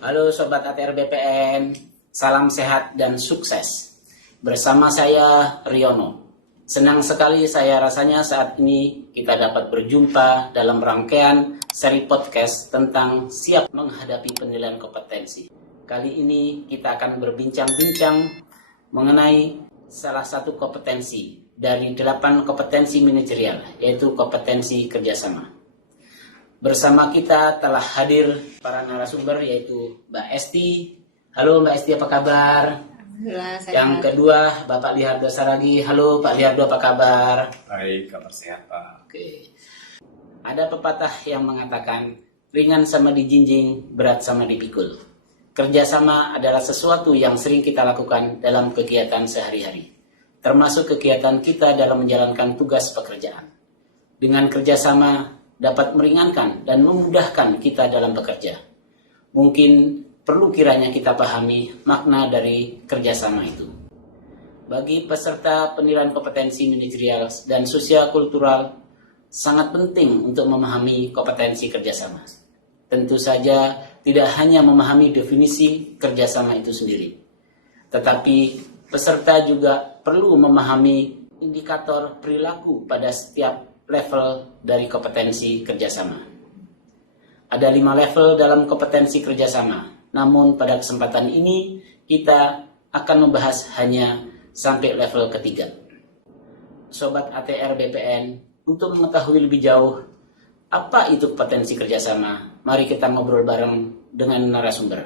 Halo Sobat ATR BPN, salam sehat dan sukses. Bersama saya Riono. Senang sekali saya rasanya saat ini kita dapat berjumpa dalam rangkaian seri podcast tentang siap menghadapi penilaian kompetensi. Kali ini kita akan berbincang-bincang mengenai salah satu kompetensi dari 8 kompetensi manajerial, yaitu kompetensi kerjasama. Bersama kita telah hadir para narasumber yaitu Mbak Esti. Halo Mbak Esti, apa kabar? Yang kedua Bapak Lihardo Saragi. Halo Pak Lihardo, apa kabar? Baik, kabar sehat Pak. Oke. Ada pepatah yang mengatakan ringan sama dijinjing, berat sama dipikul. Kerjasama adalah sesuatu yang sering kita lakukan dalam kegiatan sehari-hari, termasuk kegiatan kita dalam menjalankan tugas pekerjaan. Dengan kerjasama dapat meringankan dan memudahkan kita dalam bekerja. Mungkin perlu kiranya kita pahami makna dari kerjasama itu. Bagi peserta penilaian kompetensi manajerial dan sosial kultural, sangat penting untuk memahami kompetensi kerjasama. Tentu saja tidak hanya memahami definisi kerjasama itu sendiri, tetapi peserta juga perlu memahami indikator perilaku pada setiap level dari kompetensi kerjasama. Ada 5 level dalam kompetensi kerjasama, namun pada kesempatan ini kita akan membahas hanya sampai level ketiga. Sobat ATR BPN, untuk mengetahui lebih jauh apa itu kompetensi kerjasama, mari kita ngobrol bareng dengan narasumber.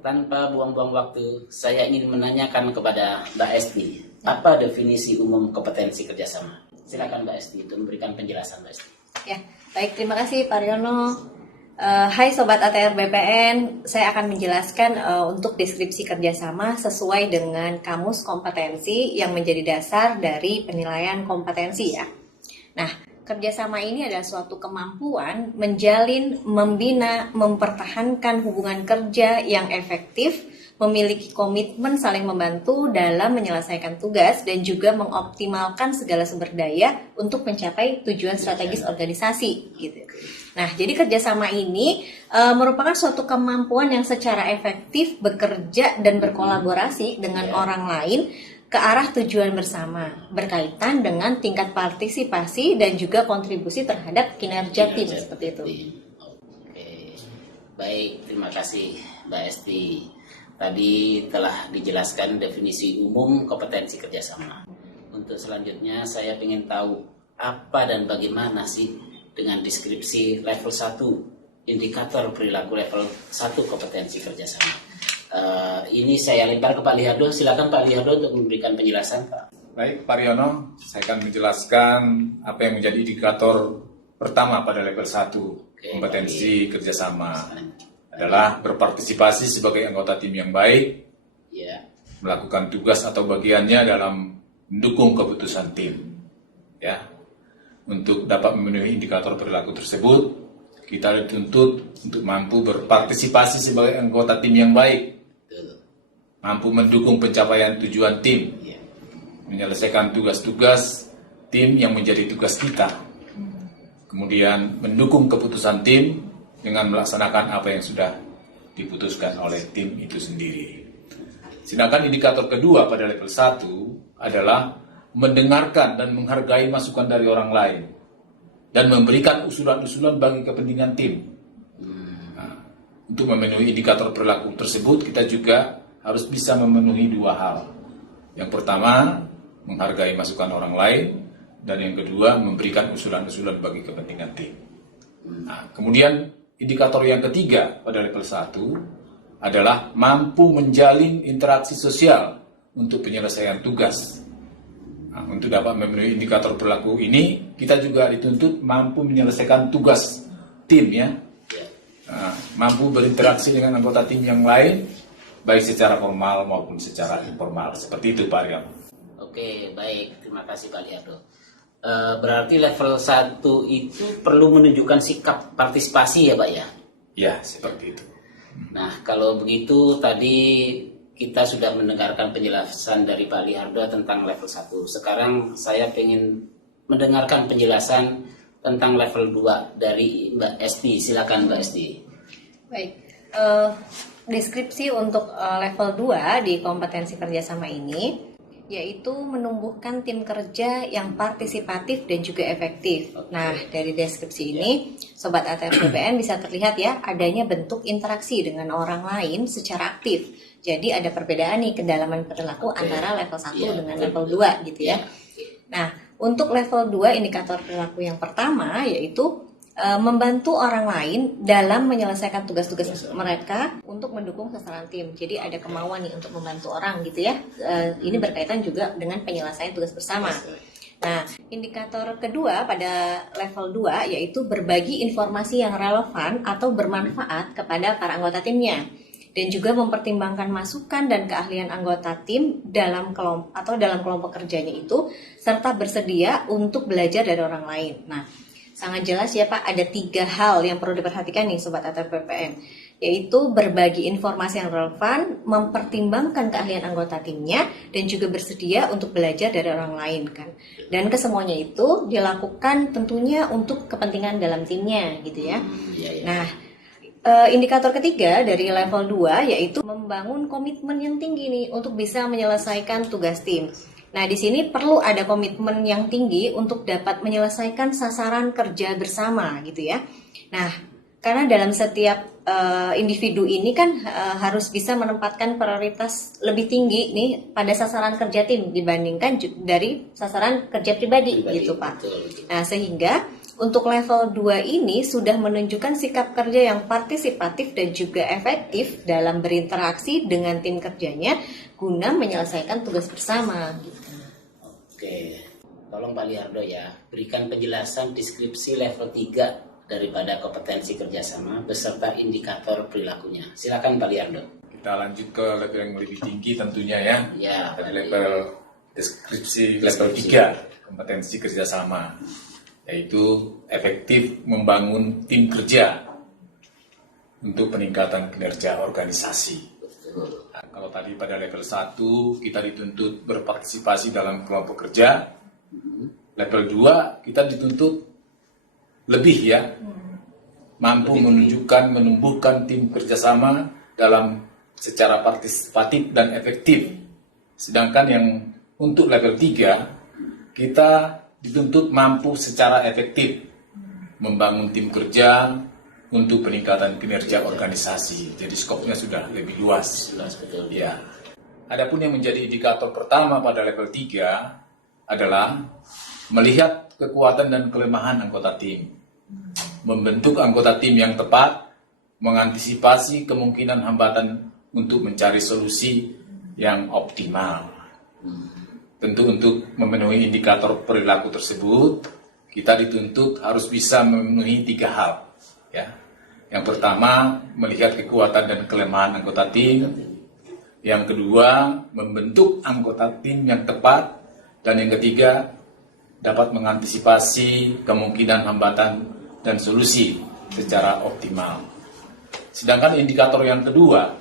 Tanpa buang-buang waktu, saya ingin menanyakan kepada Mbak Esti, apa definisi umum kompetensi kerjasama? Silakan Mbak Esti untuk memberikan penjelasan Mbak Esti. Ya, baik, terima kasih Pak Riono. Hai Sobat ATR BPN, saya akan menjelaskan untuk deskripsi kerjasama sesuai dengan kamus kompetensi yang menjadi dasar dari penilaian kompetensi ya. Nah, kerjasama ini adalah suatu kemampuan menjalin, membina, mempertahankan hubungan kerja yang efektif, memiliki komitmen saling membantu dalam menyelesaikan tugas dan juga mengoptimalkan segala sumber daya untuk mencapai tujuan strategis organisasi gitu. Nah, jadi kerjasama ini merupakan suatu kemampuan yang secara efektif bekerja dan berkolaborasi dengan orang lain ke arah tujuan bersama, berkaitan dengan tingkat partisipasi dan juga kontribusi terhadap kinerja tim seperti itu. Oke. Baik, terima kasih Mbak Esti. Tadi telah dijelaskan definisi umum kompetensi kerjasama. Untuk selanjutnya saya ingin tahu apa dan bagaimana sih dengan deskripsi level 1, indikator perilaku level 1 kompetensi kerjasama. Ini saya lempar ke Pak Lihardo. Silakan Pak Lihardo untuk memberikan penjelasan Pak. Baik Pak Riono, saya akan menjelaskan apa yang menjadi indikator pertama pada level 1 kompetensi kerjasama. Adalah berpartisipasi sebagai anggota tim yang baik, melakukan tugas atau bagiannya dalam mendukung keputusan tim. Ya, untuk dapat memenuhi indikator perilaku tersebut, kita dituntut untuk mampu berpartisipasi sebagai anggota tim yang baik, mampu mendukung pencapaian tujuan tim, menyelesaikan tugas-tugas tim yang menjadi tugas kita, kemudian mendukung keputusan tim dengan melaksanakan apa yang sudah diputuskan oleh tim itu sendiri. Sedangkan indikator kedua pada level 1 adalah mendengarkan dan menghargai masukan dari orang lain dan memberikan usulan-usulan bagi kepentingan tim. Nah, untuk memenuhi indikator perilaku tersebut, kita juga harus bisa memenuhi 2 hal. Yang pertama, menghargai masukan orang lain, dan yang kedua, memberikan usulan-usulan bagi kepentingan tim. Nah, kemudian indikator yang ketiga pada level 1 adalah mampu menjalin interaksi sosial untuk penyelesaian tugas. Nah, untuk dapat memenuhi indikator perilaku ini, kita juga dituntut mampu menyelesaikan tugas tim ya. Nah, mampu berinteraksi dengan anggota tim yang lain, baik secara formal maupun secara informal. Seperti itu Pak Rian. Oke, baik. Terima kasih Pak Lihardo. Berarti level 1 itu perlu menunjukkan sikap partisipasi ya Pak ya? Ya, seperti itu. Nah, kalau begitu tadi kita sudah mendengarkan penjelasan dari Pak Lihardo tentang level 1. Sekarang saya ingin mendengarkan penjelasan tentang level 2 dari Mbak Esti. Silakan Mbak Esti. Baik, deskripsi untuk level 2 di kompetensi kerjasama ini yaitu menumbuhkan tim kerja yang partisipatif dan juga efektif. Nah, dari deskripsi ini, Sobat ATR BPN bisa terlihat ya, adanya bentuk interaksi dengan orang lain secara aktif. Jadi ada perbedaan nih kedalaman perilaku antara level 1 dengan level 2 gitu ya. Nah, untuk level 2 indikator perilaku yang pertama yaitu membantu orang lain dalam menyelesaikan tugas-tugas mereka untuk mendukung sasaran tim. Jadi ada kemauan nih untuk membantu orang gitu ya. Ini berkaitan juga dengan penyelesaian tugas bersama. Nah, indikator kedua pada level 2 yaitu berbagi informasi yang relevan atau bermanfaat kepada para anggota timnya. Dan juga mempertimbangkan masukan dan keahlian anggota tim dalam kelompok kerjanya itu, serta bersedia untuk belajar dari orang lain. Nah, sangat jelas ya Pak, ada 3 hal yang perlu diperhatikan nih Sobat ATR BPN, yaitu berbagi informasi yang relevan, mempertimbangkan keahlian anggota timnya, dan juga bersedia untuk belajar dari orang lain kan. Dan kesemuanya itu dilakukan tentunya untuk kepentingan dalam timnya gitu ya. Nah, indikator ketiga dari level 2 yaitu membangun komitmen yang tinggi nih untuk bisa menyelesaikan tugas tim. Nah, di sini perlu ada komitmen yang tinggi untuk dapat menyelesaikan sasaran kerja bersama gitu ya. Nah, karena dalam setiap individu ini kan harus bisa menempatkan prioritas lebih tinggi nih pada sasaran kerja tim dibandingkan dari sasaran kerja pribadi gitu Pak. Nah, sehingga untuk level 2 ini sudah menunjukkan sikap kerja yang partisipatif dan juga efektif dalam berinteraksi dengan tim kerjanya guna menyelesaikan tugas bersama gitu. Oke, tolong Pak Liardo ya, berikan penjelasan deskripsi level 3 daripada kompetensi kerjasama beserta indikator perilakunya. Silakan Pak Liardo. Kita lanjut ke level yang lebih tinggi tentunya ya. Ya, level deskripsi level 3 kompetensi kerjasama, yaitu efektif membangun tim kerja untuk peningkatan kinerja organisasi. Nah, kalau tadi pada level 1 kita dituntut berpartisipasi dalam kelompok kerja, level 2 kita dituntut lebih ya, mampu menumbuhkan tim kerjasama dalam secara partisipatif dan efektif. Sedangkan yang untuk level 3 kita dituntut mampu secara efektif membangun tim kerja untuk peningkatan kinerja organisasi. Jadi skopnya sudah lebih luas. Betul. Ya. Adapun yang menjadi indikator pertama pada level 3 adalah melihat kekuatan dan kelemahan anggota tim. Membentuk anggota tim yang tepat, mengantisipasi kemungkinan hambatan untuk mencari solusi yang optimal. Tentu untuk memenuhi indikator perilaku tersebut, kita dituntut harus bisa memenuhi 3 hal. Ya. Yang pertama, melihat kekuatan dan kelemahan anggota tim. Yang kedua, membentuk anggota tim yang tepat. Dan yang ketiga, dapat mengantisipasi kemungkinan hambatan dan solusi secara optimal. Sedangkan indikator yang kedua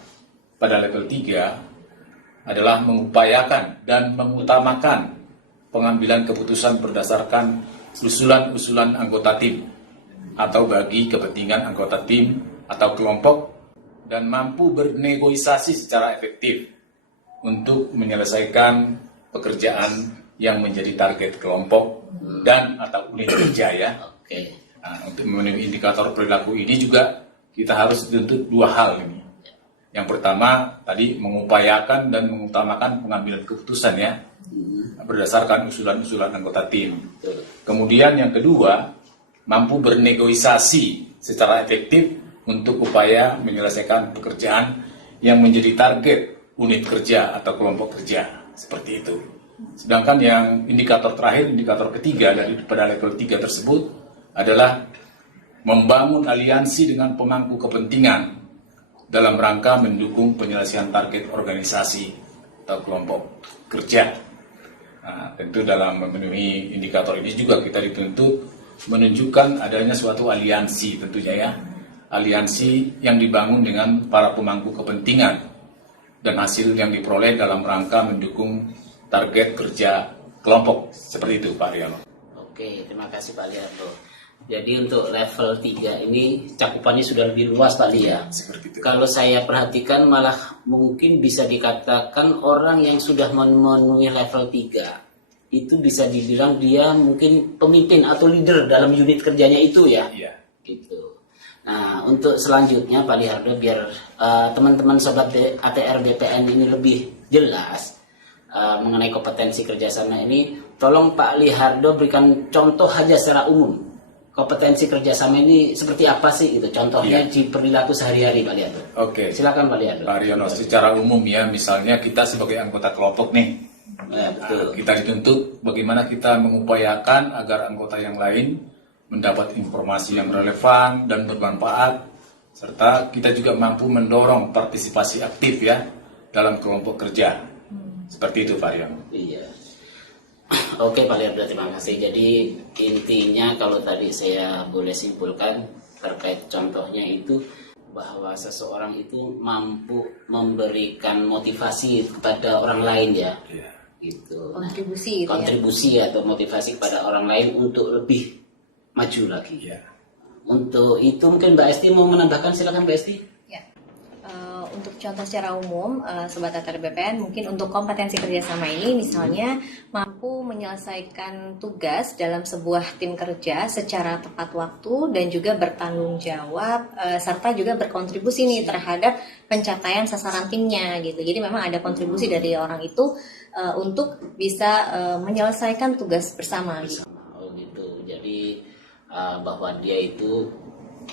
pada level 3 adalah mengupayakan dan mengutamakan pengambilan keputusan berdasarkan usulan-usulan anggota tim atau bagi kepentingan anggota tim atau kelompok, dan mampu bernegosiasi secara efektif untuk menyelesaikan pekerjaan yang menjadi target kelompok dan atau unit kerja ya. Nah, untuk memenuhi indikator perilaku ini juga kita harus dituntut 2 hal ini. Yang pertama tadi mengupayakan dan mengutamakan pengambilan keputusan ya berdasarkan usulan-usulan anggota tim. Kemudian yang kedua, mampu bernegosiasi secara efektif untuk upaya menyelesaikan pekerjaan yang menjadi target unit kerja atau kelompok kerja, seperti itu. Sedangkan yang indikator terakhir, indikator ketiga pada level 3 tersebut adalah membangun aliansi dengan pemangku kepentingan dalam rangka mendukung penyelesaian target organisasi atau kelompok kerja. Nah, tentu dalam memenuhi indikator ini juga kita dituntut menunjukkan adanya suatu aliansi tentunya ya. Aliansi yang dibangun dengan para pemangku kepentingan dan hasil yang diperoleh dalam rangka mendukung target kerja kelompok. Seperti itu Pak Riano. Oke, terima kasih Pak Liardo. Jadi untuk level 3 ini cakupannya sudah lebih luas Pak Lia. Seperti itu. Kalau saya perhatikan malah mungkin bisa dikatakan orang yang sudah memenuhi level 3 itu bisa dibilang dia mungkin pemimpin atau leader dalam unit kerjanya itu ya. Iya. Gitu. Nah, untuk selanjutnya Pak Lihardo biar teman-teman sobat ATR BPN ini lebih jelas mengenai kompetensi kerjasama ini, tolong Pak Lihardo berikan contoh aja secara umum. Kompetensi kerjasama ini seperti apa sih itu? Contohnya di perilaku sehari-hari Pak Lihardo. Oke. Silakan Pak Lihardo. Pak Riono, secara umum ya, misalnya kita sebagai anggota kelompok nih, Betul. kita dituntut bagaimana kita mengupayakan agar anggota yang lain mendapat informasi yang relevan dan bermanfaat, serta kita juga mampu mendorong partisipasi aktif ya dalam kelompok kerja. Seperti itu Pak Riono. Iya. Oke Pak Lihardo, terima kasih. Jadi intinya kalau tadi saya boleh simpulkan terkait contohnya itu bahwa seseorang itu mampu memberikan motivasi kepada orang lain ya. Iya. Gitu. Kontribusi gitu ya. Kontribusi atau motivasi kepada orang lain untuk lebih maju lagi. Iya. Untuk itu mungkin Mbak Esti mau menambahkan, silakan Mbak Esti. Ya. Untuk contoh secara umum, Sobat ATR BPN, mungkin untuk kompetensi kerjasama ini misalnya mampu menyelesaikan tugas dalam sebuah tim kerja secara tepat waktu dan juga bertanggung jawab, serta juga berkontribusi nih terhadap pencapaian sasaran timnya gitu. Jadi memang ada kontribusi dari orang itu untuk bisa menyelesaikan tugas bersama gitu. Oh gitu. Jadi bahwa dia itu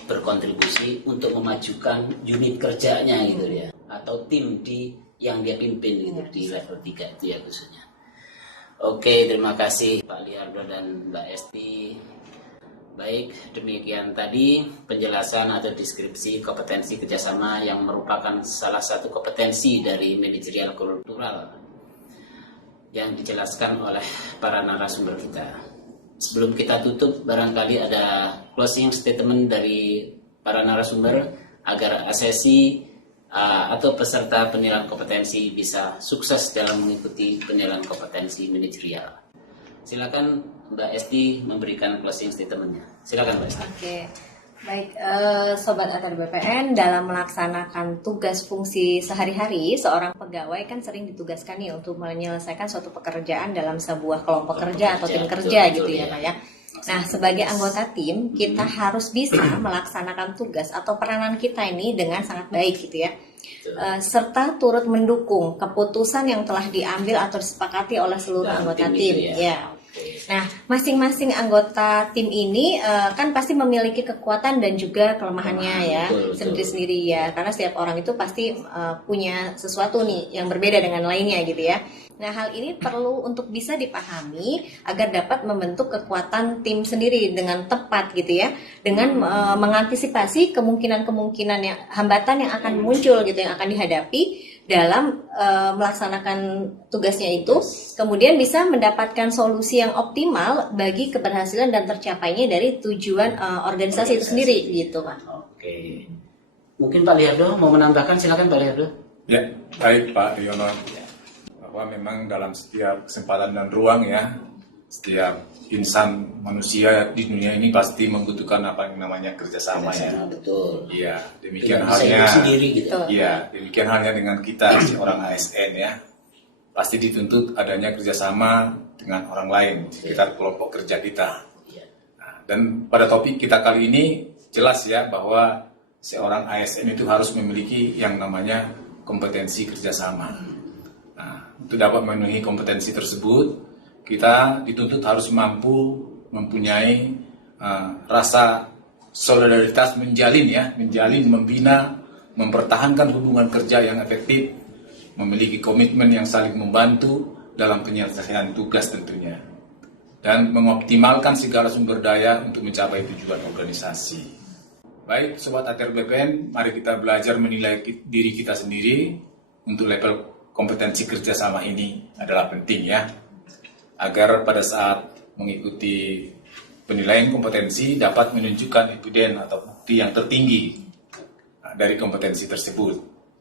berkontribusi untuk memajukan unit kerjanya gitu ya, atau tim yang dia pimpin gitu di level 3 itu ya khususnya. Oke, terima kasih Pak Lihardo dan Mbak Esti. Baik, demikian tadi penjelasan atau deskripsi kompetensi kerjasama yang merupakan salah satu kompetensi dari manajerial kultural yang dijelaskan oleh para narasumber kita. Sebelum kita tutup, barangkali ada closing statement dari para narasumber agar sesi atau peserta penilaian kompetensi bisa sukses dalam mengikuti penilaian kompetensi manajerial. Silakan Mbak Esti memberikan closing statementnya. Silakan Mbak Esti. Oke, baik Sobat ATR BPN, dalam melaksanakan tugas fungsi sehari-hari, seorang pegawai kan sering ditugaskan nih untuk menyelesaikan suatu pekerjaan dalam sebuah kelompok kerja atau tim kerja betul, gitu ya Pak ya. Nah, sebagai anggota tim, kita harus bisa melaksanakan tugas atau peranan kita ini dengan sangat baik gitu ya. Serta turut mendukung keputusan yang telah diambil atau disepakati oleh seluruh Dalam anggota tim tim. itu ya. Ya. Nah, masing-masing anggota tim ini kan pasti memiliki kekuatan dan juga kelemahannya ya, betul. sendiri-sendiri ya. Karena setiap orang itu pasti punya sesuatu nih yang berbeda dengan lainnya gitu ya. Nah, hal ini perlu untuk bisa dipahami agar dapat membentuk kekuatan tim sendiri dengan tepat gitu ya, dengan mengantisipasi kemungkinan-kemungkinan yang hambatan yang akan muncul gitu, yang akan dihadapi dalam melaksanakan tugasnya itu, kemudian bisa mendapatkan solusi yang optimal bagi keberhasilan dan tercapainya dari tujuan organisasi itu sendiri gitu Pak. Oke. Mungkin Pak Lihardo mau menambahkan, silakan Pak Lihardo. Ya, baik Pak Riono. Bahwa memang dalam setiap kesempatan dan ruang ya, setiap insan manusia di dunia ini pasti membutuhkan apa yang namanya kerjasama ya. Betul. Iya, demikian Tidak bisa halnya. hidup sendiri gitu. Iya, demikian halnya dengan kita seorang ASN ya. Pasti dituntut adanya kerjasama dengan orang lain di sekitar kelompok kerja kita. Iya. Nah, dan pada topik kita kali ini jelas ya bahwa seorang ASN itu harus memiliki yang namanya kompetensi kerjasama. Nah, untuk dapat memenuhi kompetensi tersebut, kita dituntut harus mampu mempunyai rasa solidaritas, menjalin, membina, mempertahankan hubungan kerja yang efektif, memiliki komitmen yang saling membantu dalam penyelesaian tugas tentunya, dan mengoptimalkan segala sumber daya untuk mencapai tujuan organisasi. Baik, Sobat ATR BPN, mari kita belajar menilai diri kita sendiri untuk level kompetensi kerjasama ini adalah penting ya, agar pada saat mengikuti penilaian kompetensi dapat menunjukkan eviden atau bukti yang tertinggi dari kompetensi tersebut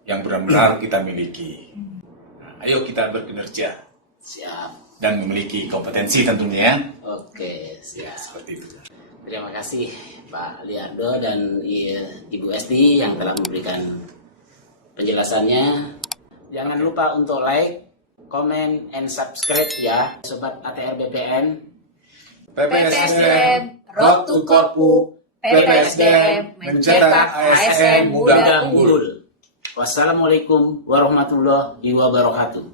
yang benar-benar kita miliki. Nah, ayo kita berkinerja. Siap. Dan memiliki kompetensi tentunya. Oke, siap. Seperti itu. Terima kasih Pak Liardo dan Ibu Esti yang telah memberikan penjelasannya. Jangan lupa untuk like, comment, and subscribe ya Sobat ATR BPN. PPSDM, Road to Korpu, PPSDM, mencetak ASN muda unggul. Wassalamualaikum warahmatullahi wabarakatuh.